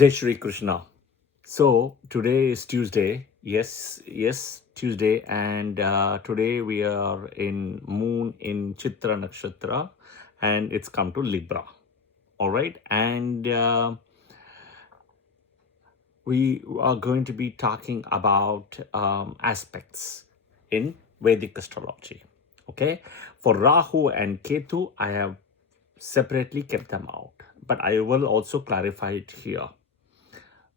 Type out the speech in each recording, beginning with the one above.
Jai Shri Krishna. So today is Tuesday. Yes, Tuesday, and today we are in Moon in Chitra Nakshatra, and it's come to Libra. All right, and we are going to be talking about aspects in Vedic astrology. Okay, for Rahu and Ketu, I have separately kept them out, but I will also clarify it here.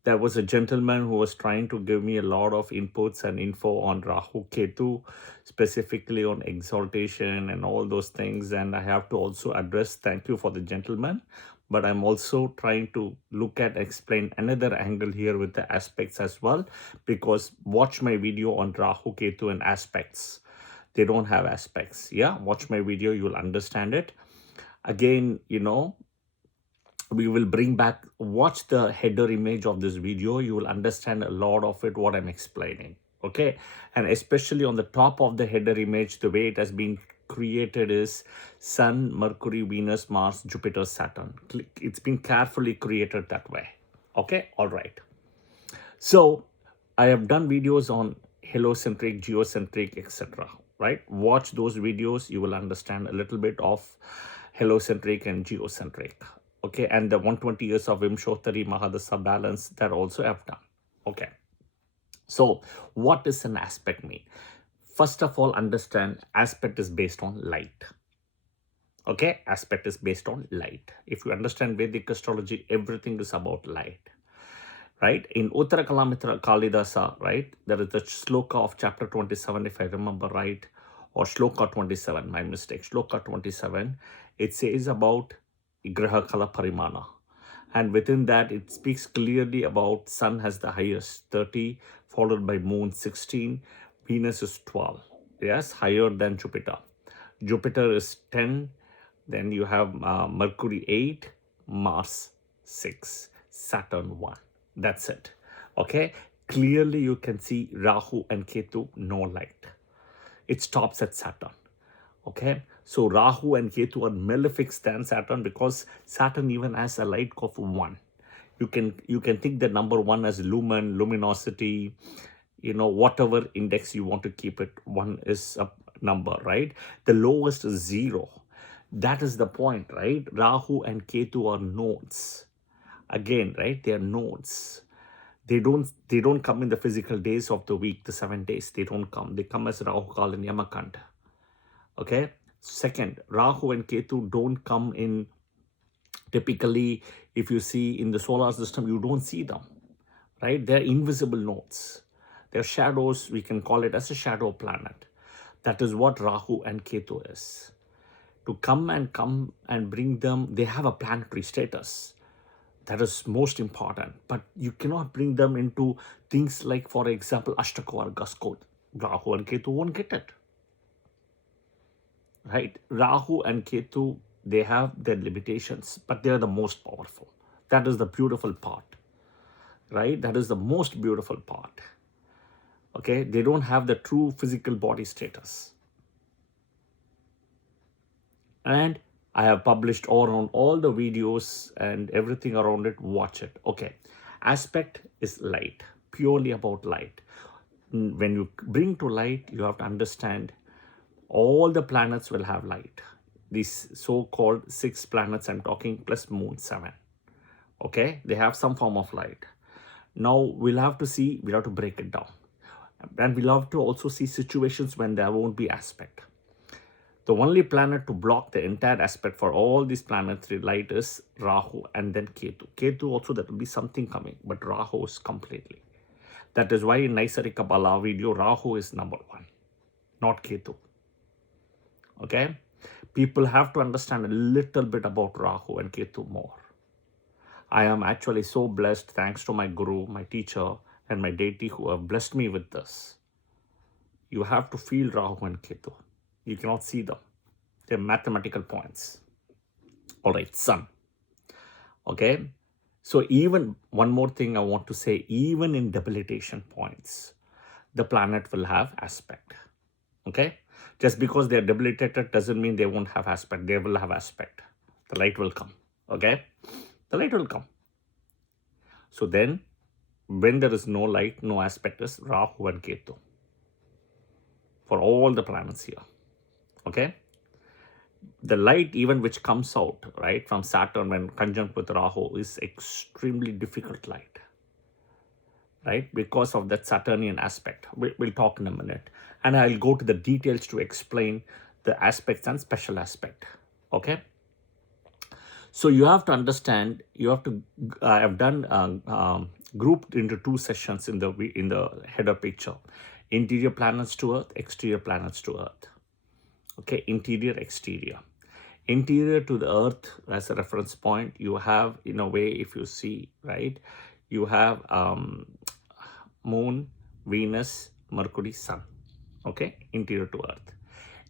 There was a gentleman who was trying to give me a lot of inputs and info on Rahu Ketu, specifically on exaltation and all those things. And I have to also address, thank you for the gentleman, but I'm also trying to look at, explain another angle here with the aspects as well, because watch my video on Rahu Ketu and aspects. They don't have aspects. Yeah, watch my video, you will understand it. Again, we will bring back, watch the header image of this video, you will understand a lot of it, what I'm explaining. Okay, and especially on the top of the header image, the way it has been created is Sun, Mercury, Venus, Mars, Jupiter, Saturn. It's been carefully created that way. Okay, all right. So I have done videos on heliocentric, geocentric, etc. Right, watch those videos, you will understand a little bit of heliocentric and geocentric. Okay, and the 120 years of Vimshottari Mahadasa balance, that also I've done. Okay, so what does an aspect mean? First of all, understand aspect is based on light. Okay, aspect is based on light. If you understand Vedic astrology, everything is about light. Right, in Uttara Kalamitra Kalidasa, right, there is the shloka of chapter 27, if I remember right, or shloka 27, my mistake, shloka 27, it says about Graha Kala Parimana. And within that, it speaks clearly about Sun has the highest, 30, followed by Moon, 16, Venus is 12, yes, higher than Jupiter. Jupiter is 10, then you have Mercury 8, Mars 6, Saturn 1. That's it. Okay, clearly you can see Rahu and Ketu, no light. It stops at Saturn. Okay, so Rahu and Ketu are malefics than Saturn, because Saturn even has a light of 1. You can think the number 1 as lumen, luminosity, whatever index you want to keep it, 1 is a number, right? The lowest is 0. That is the point, right? Rahu and Ketu are nodes. Again, right? They are nodes. They don't come in the physical days of the week, the 7 days. They don't come. They come as Rahu Kal and Yamakant. Okay. Second, Rahu and Ketu don't come in typically, if you see in the solar system, you don't see them, right? They're invisible nodes. They're shadows. We can call it as a shadow planet. That is what Rahu and Ketu is. To come and bring them, they have a planetary status. That is most important. But you cannot bring them into things like, for example, Ashtakargas code. Rahu and Ketu won't get it. Right? Rahu and Ketu, they have their limitations, but they are the most powerful. That is the beautiful part. Right? That is the most beautiful part. Okay? They don't have the true physical body status. And I have published around all the videos and everything around it. Watch it. Okay. Aspect is light, purely about light. When you bring to light, you have to understand all the planets will have light. These so-called 6 planets I'm talking, plus Moon 7. Okay. They have some form of light. Now we'll have to break it down. And we'll have to also see situations when there won't be aspect. The only planet to block the entire aspect for all these planetary light is Rahu and then Ketu. Ketu also, there will be something coming, but Rahu is completely. That is why in Naisarika Bala video, Rahu is number 1, not Ketu. Okay? People have to understand a little bit about Rahu and Ketu more. I am actually so blessed, thanks to my guru, my teacher, and my deity who have blessed me with this. You have to feel Rahu and Ketu. You cannot see them. They're mathematical points. All right, Sun. Okay. So even one more thing I want to say, even in debilitation points, the planet will have aspect. Okay. Just because they're debilitated doesn't mean they won't have aspect. They will have aspect. The light will come. Okay. The light will come. So then, when there is no light, no aspect is Rahu and Ketu for all the planets here. Okay? The light even which comes out, right, from Saturn when conjunct with Rahu is extremely difficult light, right, because of that Saturnian aspect. We'll talk in a minute. And I'll go to the details to explain the aspects and special aspect. Okay? So you have to understand, you have to, I've done grouped into 2 sessions in the header picture. Interior planets to Earth, exterior planets to Earth. Okay, interior, exterior. Interior to the Earth as a reference point, you have, in a way, if you see, right, you have Moon, Venus, Mercury, Sun. Okay, interior to Earth.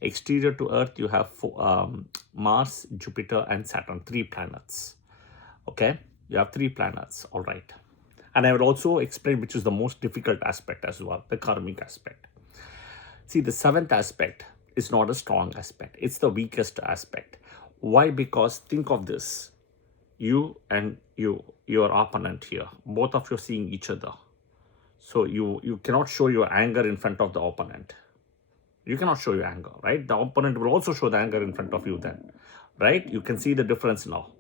Exterior to Earth, you have Mars, Jupiter, and Saturn, 3 planets. Okay, you have 3 planets, all right. And I will also explain which is the most difficult aspect as well, the karmic aspect. See, the 7th aspect is not a strong aspect. It's the weakest aspect. Why? Because think of this. You and your opponent here, both of you seeing each other. So you cannot show your anger in front of the opponent. You cannot show your anger, right? The opponent will also show the anger in front of you then, right? You can see the difference now.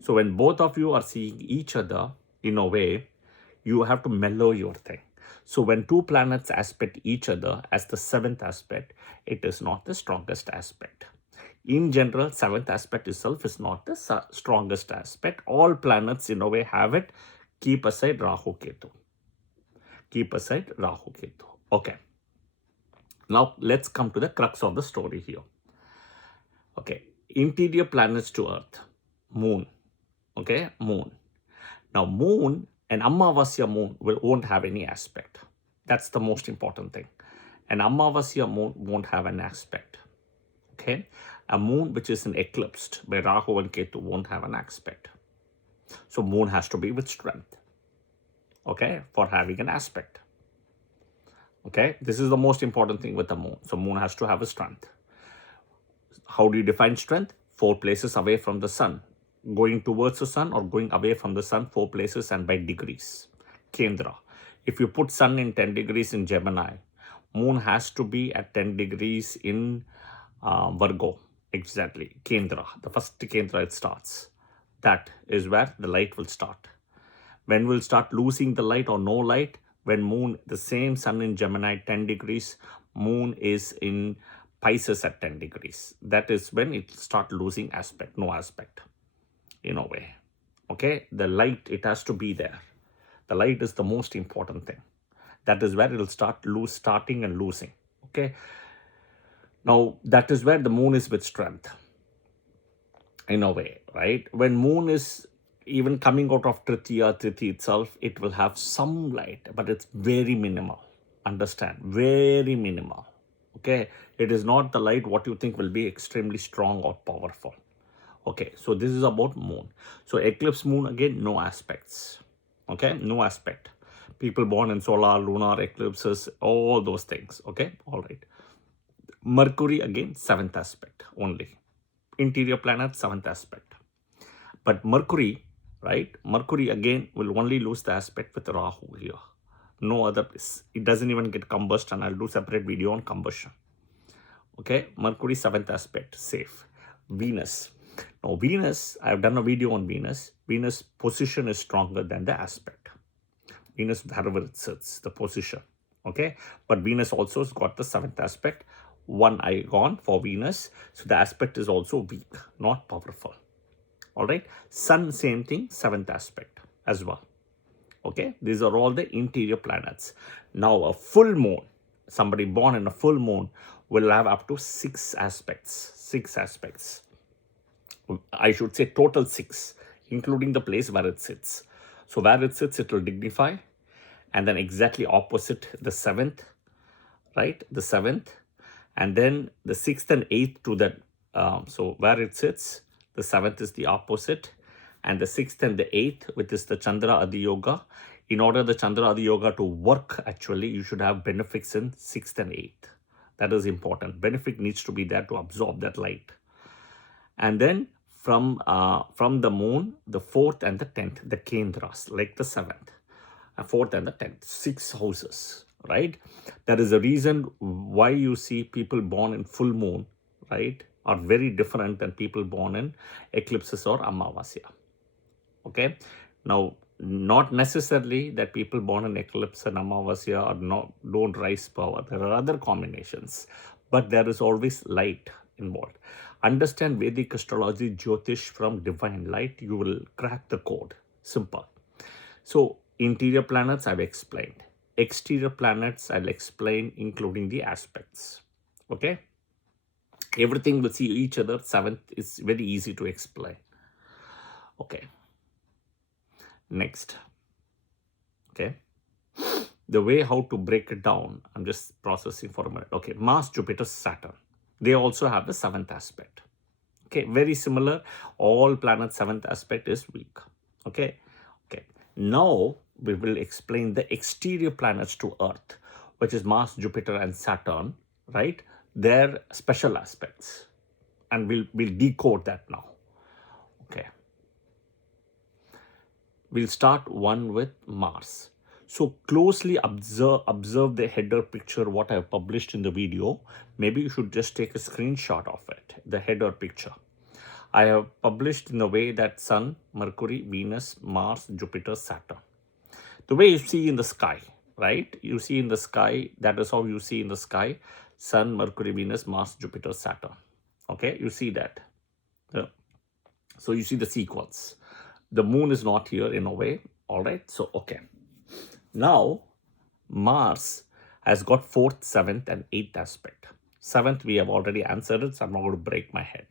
So when both of you are seeing each other, in a way, you have to mellow your thing. So when 2 planets aspect each other as the 7th aspect, it is not the strongest aspect. In general, 7th aspect itself is not the strongest aspect. All planets, in a way, have it. Keep aside Rahu Ketu. Keep aside Rahu Ketu. Okay. Now, let's come to the crux of the story here. Okay. Interior planets to Earth. Moon. Okay. Moon. Now, Moon and Amavasya Moon won't have any aspect. That's the most important thing. An Amavasya Moon won't have an aspect. Okay. A moon which is eclipsed by Rahu and Ketu won't have an aspect. So, moon has to be with strength. Okay. For having an aspect. Okay. This is the most important thing with the moon. So, moon has to have a strength. How do you define strength? 4 places away from the sun. Going towards the sun or going away from the sun, 4 places and by degrees. Kendra. If you put sun in 10 degrees in Gemini, moon has to be at 10 degrees in Virgo. Exactly. Kendra. The first Kendra it starts. That is where the light will start. When will start losing the light or no light? When moon, the same sun in Gemini 10 degrees, moon is in Pisces at 10 degrees. That is when it start losing aspect, no aspect. In a way. Okay, the light, it has to be there. The light is the most important thing. That is where it will starting and losing. Okay. Now, that is where the moon is with strength. In a way, right? When moon is even coming out of Tritiya itself, it will have some light, but it's very minimal. Understand? Very minimal. Okay. It is not the light what you think will be extremely strong or powerful. Okay, so this is about moon. So eclipse moon, again, no aspects. Okay, no aspect. People born in solar, lunar eclipses, all those things. Okay, all right. Mercury, again, 7th aspect only. Interior planet, 7th aspect. But Mercury, right, Mercury again will only lose the aspect with Rahu here. No other place. It doesn't even get combustion. I'll do separate video on combustion. Okay, Mercury, 7th aspect, safe. Venus. Now, Venus, I have done a video on Venus. Venus position is stronger than the aspect. Venus, wherever it sits, the position. Okay. But Venus also has got the 7th aspect. 1 icon for Venus. So, the aspect is also weak, not powerful. All right. Sun, same thing, 7th aspect as well. Okay. These are all the interior planets. Now, a full moon, somebody born in a full moon will have up to 6 aspects. 6 aspects. I should say total 6, including the place where it sits. So where it sits, it will dignify. And then exactly opposite the 7th, right? The 7th. And then the 6th and 8th to that. So where it sits, the 7th is the opposite. And the 6th and the 8th, which is the Chandra Adi Yoga. In order the Chandra Adi Yoga to work, actually, you should have benefics in 6th and 8th. That is important. Benefic needs to be there to absorb that light. And then from the moon, the 4th and the 10th, the Kendras, like the 7th, 4th and the 10th, 6 houses, right? That is the reason why you see people born in full moon, right, are very different than people born in eclipses or Amavasya. Okay, now not necessarily that people born in eclipse and Amavasya are not don't rise power. There are other combinations, but there is always light involved. Understand Vedic astrology, Jyotish from divine light. You will crack the code. Simple. So interior planets I've explained. Exterior planets I'll explain, including the aspects. Okay. Everything will see each other. 7th is very easy to explain. Okay. Next. Okay. The way how to break it down, I'm just processing for a minute. Okay. Mars, Jupiter, Saturn. They also have the 7th aspect. Okay. Very similar. All planets' 7th aspect is weak. Okay. Okay. Now we will explain the exterior planets to Earth, which is Mars, Jupiter, and Saturn, right? Their special aspects. And we'll decode that now. Okay. We'll start one with Mars. So closely observe the header picture, what I have published in the video. Maybe you should just take a screenshot of it, the header picture. I have published in the way that Sun, Mercury, Venus, Mars, Jupiter, Saturn. The way you see in the sky, right? You see in the sky, that is how you see in the sky. Sun, Mercury, Venus, Mars, Jupiter, Saturn. Okay, you see that. So you see the sequence. The moon is not here in a way. All right. So, okay. Now, Mars has got 4th, 7th, and 8th aspect. 7th, we have already answered it, so I'm not going to break my head.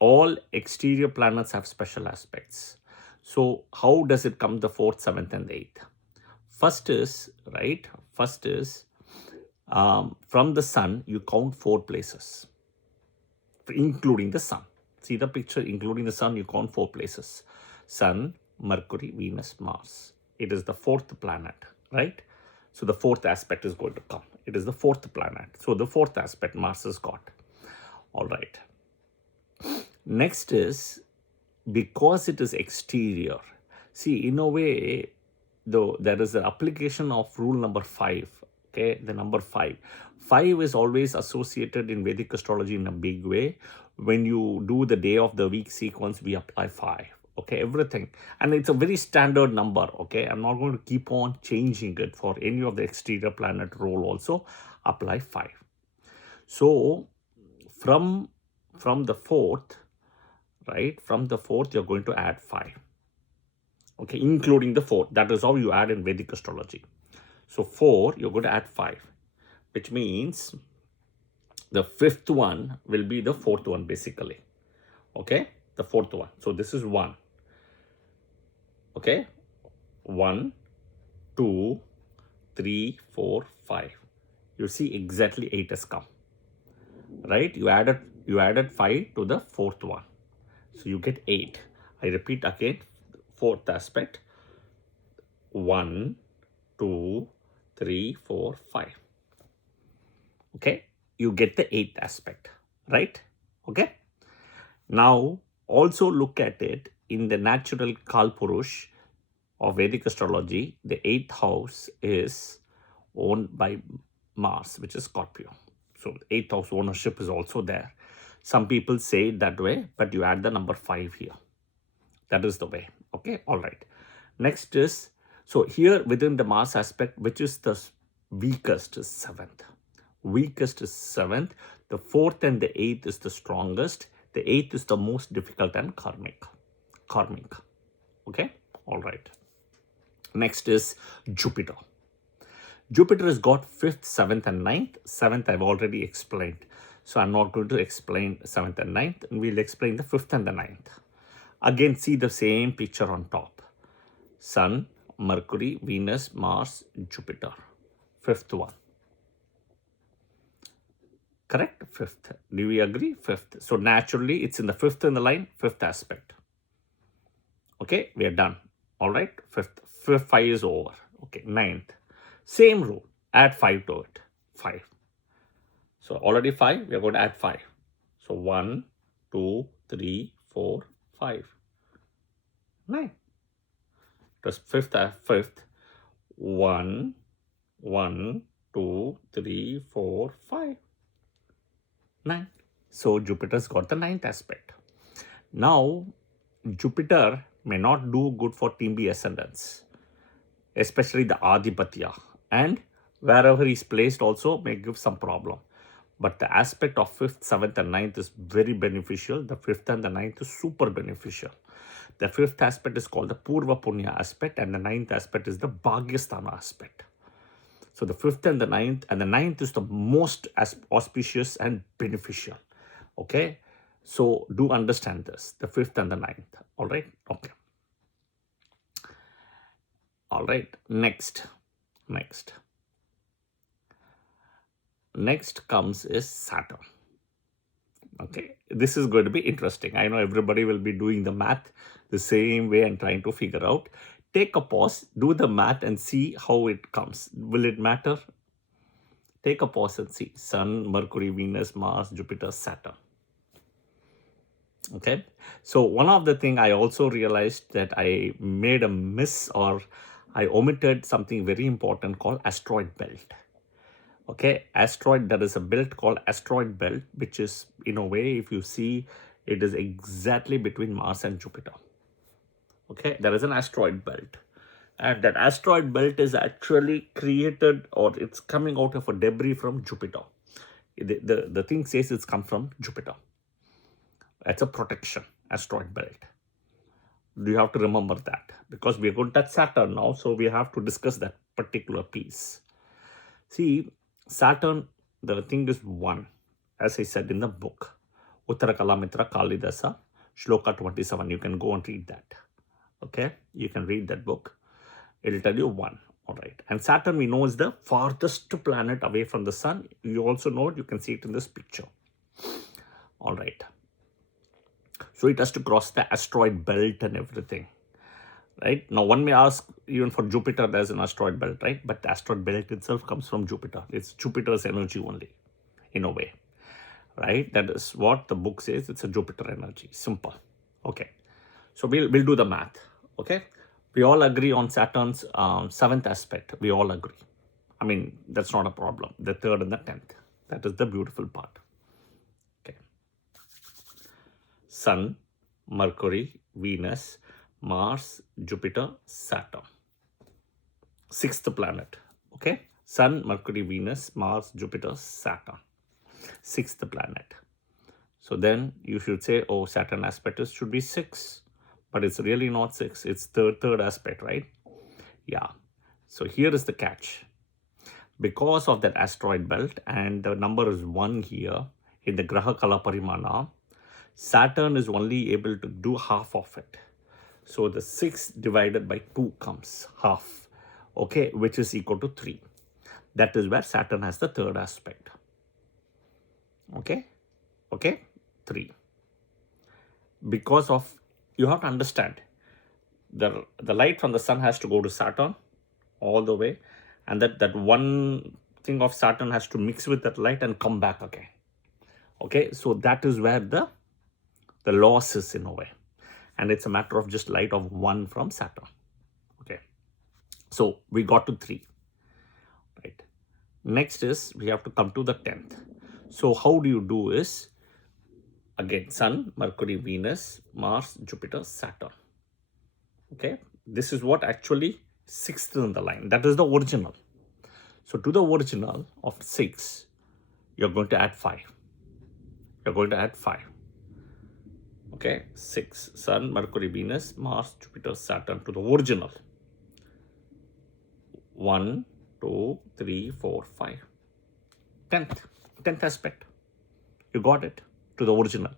All exterior planets have special aspects. So, how does it come the 4th, 7th, and 8th? First is, right? First is from the sun, you count 4 places, including the sun. See the picture, including the sun, you count 4 places. Sun, Mercury, Venus, Mars. It is the 4th planet, right? So the 4th aspect is going to come. It is the 4th planet. So the 4th aspect Mars has got. All right. Next is, because it is exterior. See, in a way, though, there is an application of rule number 5. Okay, the number 5. 5 is always associated in Vedic astrology in a big way. When you do the day of the week sequence, we apply 5. Okay, everything. And it's a very standard number. Okay, I'm not going to keep on changing it for any of the exterior planet role also. Apply 5. So, from the 4th, right, from the 4th, you're going to add 5. Okay, including the 4th. That is how you add in Vedic astrology. So, 4, you're going to add 5, which means the 5th one will be the 4th one, basically. Okay, the 4th one. So, this is 1. Okay, 1, 2, 3, 4, 5. You see exactly 8 has come. Right? You added 5 to the 4th one. So, you get 8. I repeat again, 4th aspect. 1, 2, 3, 4, 5. Okay, you get the 8th aspect, right? Okay. Now, also look at it in the natural Kalpurush of Vedic astrology. The 8th house is owned by Mars, which is Scorpio. So, 8th house ownership is also there. Some people say it that way, but you add the number 5 here. That is the way. Okay, all right. Next is, so here within the Mars aspect, which is the weakest, is 7th. Weakest is 7th. The 4th and the 8th is the strongest. The 8th is the most difficult and karmic. Okay, all right. Next is Jupiter. Jupiter has got 5th, 7th, and 9th. 7th I've already explained. So I'm not going to explain 7th and 9th. And we'll explain the 5th and the 9th. Again, see the same picture on top. Sun, Mercury, Venus, Mars, Jupiter. 5th one. Correct? 5th. Do we agree? 5th. So naturally, it's in the 5th in the line, 5th aspect. Okay, we are done. All right, 5th. 5 is over. Okay, 9th. Same rule. Add 5 to it. 5. So already 5, we are going to add 5. So 1, 2, 3, 4, 5, 9. It was fifth, 1, 1, 2, 3, 4, 5, 9. So Jupiter's got the ninth aspect. Now, Jupiter may not do good for team B ascendants, especially the Adipatya, and wherever he's placed also may give some problem. But the aspect of 5th, 7th and 9th is very beneficial. The 5th and the 9th is super beneficial. The 5th aspect is called the Purva Punya aspect, and the 9th aspect is the Bhagyasthana aspect. So the 5th and the 9th is the most auspicious and beneficial. Okay, so do understand this, the 5th and the 9th. All right, okay. All right, next comes is Saturn. Okay, this is going to be interesting. I know everybody will be doing the math the same way and trying to figure out. Take a pause, do the math and see how it comes. Will it matter? Take a pause and see. Sun, Mercury, Venus, Mars, Jupiter, Saturn. Okay, so one of the thing I also realized that I made a miss, or I omitted something very important called asteroid belt. Okay, there is a belt called asteroid belt, which is, in a way, if you see, it is exactly between Mars and Jupiter. Okay, there is an asteroid belt, and that asteroid belt is actually created, or it's coming out of a debris from Jupiter. The thing says it's come from Jupiter. That's a protection, asteroid belt. You have to remember that, because we are going to touch Saturn now, so we have to discuss that particular piece. See, Saturn, the thing is 1, as I said in the book, Uttara Kalamitra Kalidasa, Shloka 27. You can go and read that. Okay, you can read that book. It will tell you 1. All right, and Saturn we know is the farthest planet away from the sun. You also know it, you can see it in this picture. All right, so it has to cross the asteroid belt and everything. Right, now one may ask, even for Jupiter there's an asteroid belt, right? But the asteroid belt itself comes from Jupiter. It's Jupiter's energy only, in a way, right? That is what the book says. It's a Jupiter energy. Simple. Okay, so we'll do the math. Okay, we all agree on Saturn's 7th aspect. We all agree. I mean, that's not a problem. The 3rd and the 10th. That is the beautiful part. Okay, Sun, Mercury, Venus, Mars, Jupiter, Saturn. 6th planet. Okay, Sun, Mercury, Venus, Mars, Jupiter, Saturn. 6th planet. So then you should say, oh, Saturn aspect should be 6, but it's really not 6. It's third aspect, right? Yeah. So here is the catch. Because of that asteroid belt, and the number is 1 here in the Graha Kala Parimana, Saturn is only able to do half of it. So the 6 divided by 2 comes half, okay, which is equal to 3. That is where Saturn has the 3rd aspect. Okay, 3. Because of, you have to understand, the light from the sun has to go to Saturn all the way, and that one thing of Saturn has to mix with that light and come back again. Okay, so that is where the loss is, in a way. And it's a matter of just light of 1 from Saturn. Okay, so we got to 3, right? Next is we have to come to the 10th. So how do you do is, again, Sun, Mercury, Venus, Mars, Jupiter, Saturn. Okay, this is what actually 6th in the line. That is the original. So to the original of 6, you're going to add 5. You're going to add 5. Okay, 6, Sun, Mercury, Venus, Mars, Jupiter, Saturn to the original. 1, 2, 3, 4, 5. 10th aspect. You got it, to the original.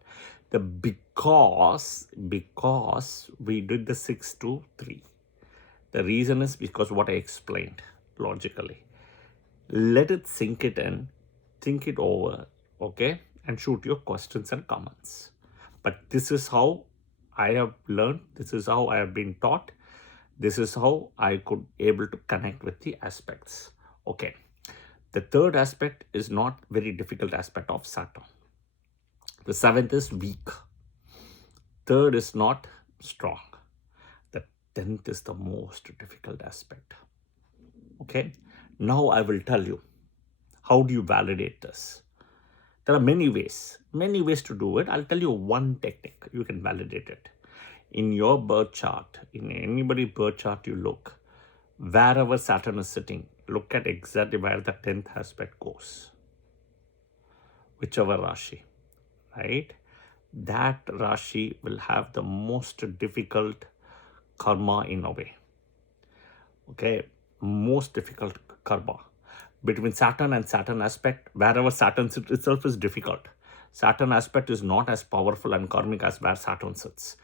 Because we did the 6 to 3. The reason is because what I explained logically. Let it sink it in, think it over, okay, and shoot your questions and comments. But this is how I have learned. This is how I have been taught. This is how I could able to connect with the aspects. Okay. The 3rd aspect is not very difficult aspect of Saturn. The 7th is weak. Third is not strong. The 10th is the most difficult aspect. Okay. Now I will tell you, how do you validate this? There are many ways to do it. I'll tell you one technique. You can validate it. In your birth chart, in anybody's birth chart you look, wherever Saturn is sitting, look at exactly where the 10th aspect goes. Whichever Rashi, right? That Rashi will have the most difficult karma in a way. Okay, most difficult karma. Between Saturn and Saturn aspect, wherever Saturn sits itself is difficult. Saturn aspect is not as powerful and karmic as where Saturn sits.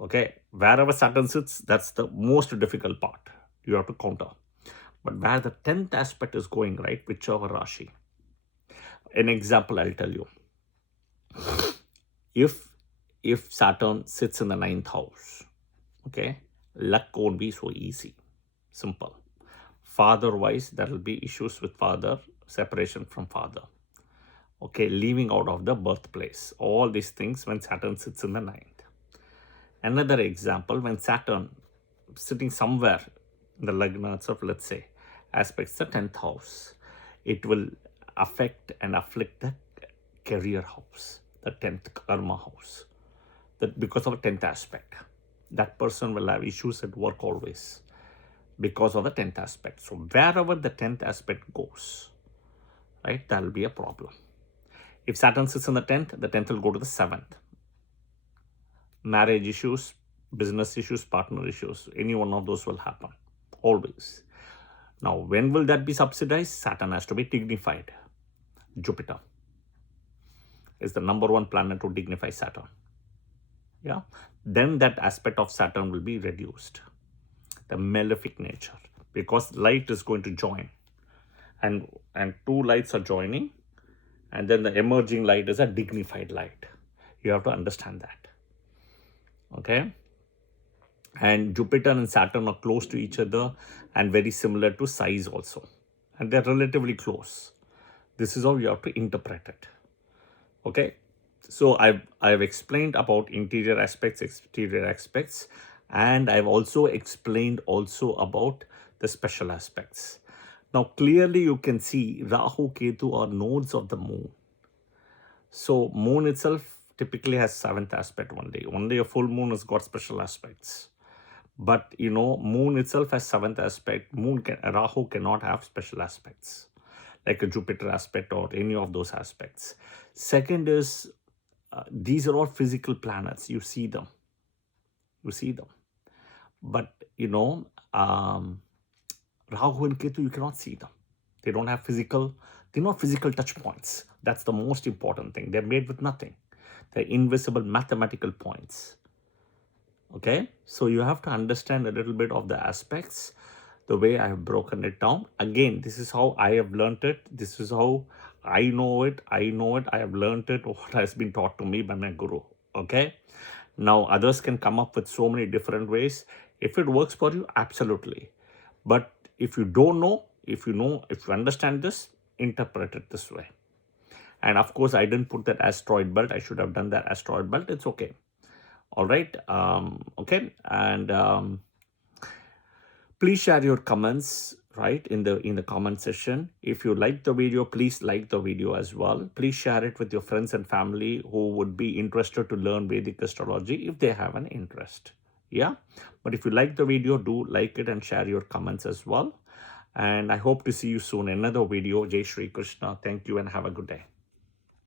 Okay, wherever Saturn sits, that's the most difficult part. You have to counter. But where the 10th aspect is going, right, whichever Rashi. An example I'll tell you. If Saturn sits in the 9th house, okay, luck won't be so easy. Simple. Father-wise, there will be issues with father, separation from father. Okay, leaving out of the birthplace. All these things when Saturn sits in the 9th. Another example, when Saturn sitting somewhere in the Lagna itself, let's say, aspects the 10th house, it will affect and afflict the career house, the 10th karma house. That because of a 10th aspect, that person will have issues at work always because of the 10th aspect. So wherever the 10th aspect goes, right, that will be a problem. If Saturn sits in the 10th will go to the 7th. Marriage issues, business issues, partner issues, any one of those will happen, always. Now, when will that be subsidized? Saturn has to be dignified. Jupiter is the number one planet to dignify Saturn. Yeah, then that aspect of Saturn will be reduced. The malefic nature, because light is going to join, and two lights are joining, and then the emerging light is a dignified light. You have to understand that. Okay, and Jupiter and Saturn are close to each other and very similar to size also, and they're relatively close. This is how you have to interpret it. Okay, so I've explained about interior aspects, exterior aspects, and I've also explained also about the special aspects. Now clearly you can see Rahu, Ketu are nodes of the moon. So moon itself typically has 7th aspect only. Only a full moon has got special aspects. But you know, moon itself has 7th aspect. Rahu cannot have special aspects like a Jupiter aspect or any of those aspects. Second is, these are all physical planets. You see them. But you know, Rahu and Ketu, you cannot see them. They don't have they're not physical touch points. That's the most important thing. They're made with nothing. They're invisible mathematical points. Okay, so you have to understand a little bit of the aspects, the way I have broken it down. Again, this is how I have learned it. This is how I know it. I have learned it, what has been taught to me by my guru. Okay, now others can come up with so many different ways. If it works for you, absolutely. But if you don't know, if you understand this, interpret it this way. And of course, I didn't put that asteroid belt. I should have done that asteroid belt. It's okay. All right. Okay. And please share your comments, right, in the comment section. If you like the video, please like the video as well. Please share it with your friends and family who would be interested to learn Vedic astrology if they have an interest. Yeah. But if you like the video, do like it and share your comments as well. And I hope to see you soon in another video. Jai Shri Krishna. Thank you and have a good day.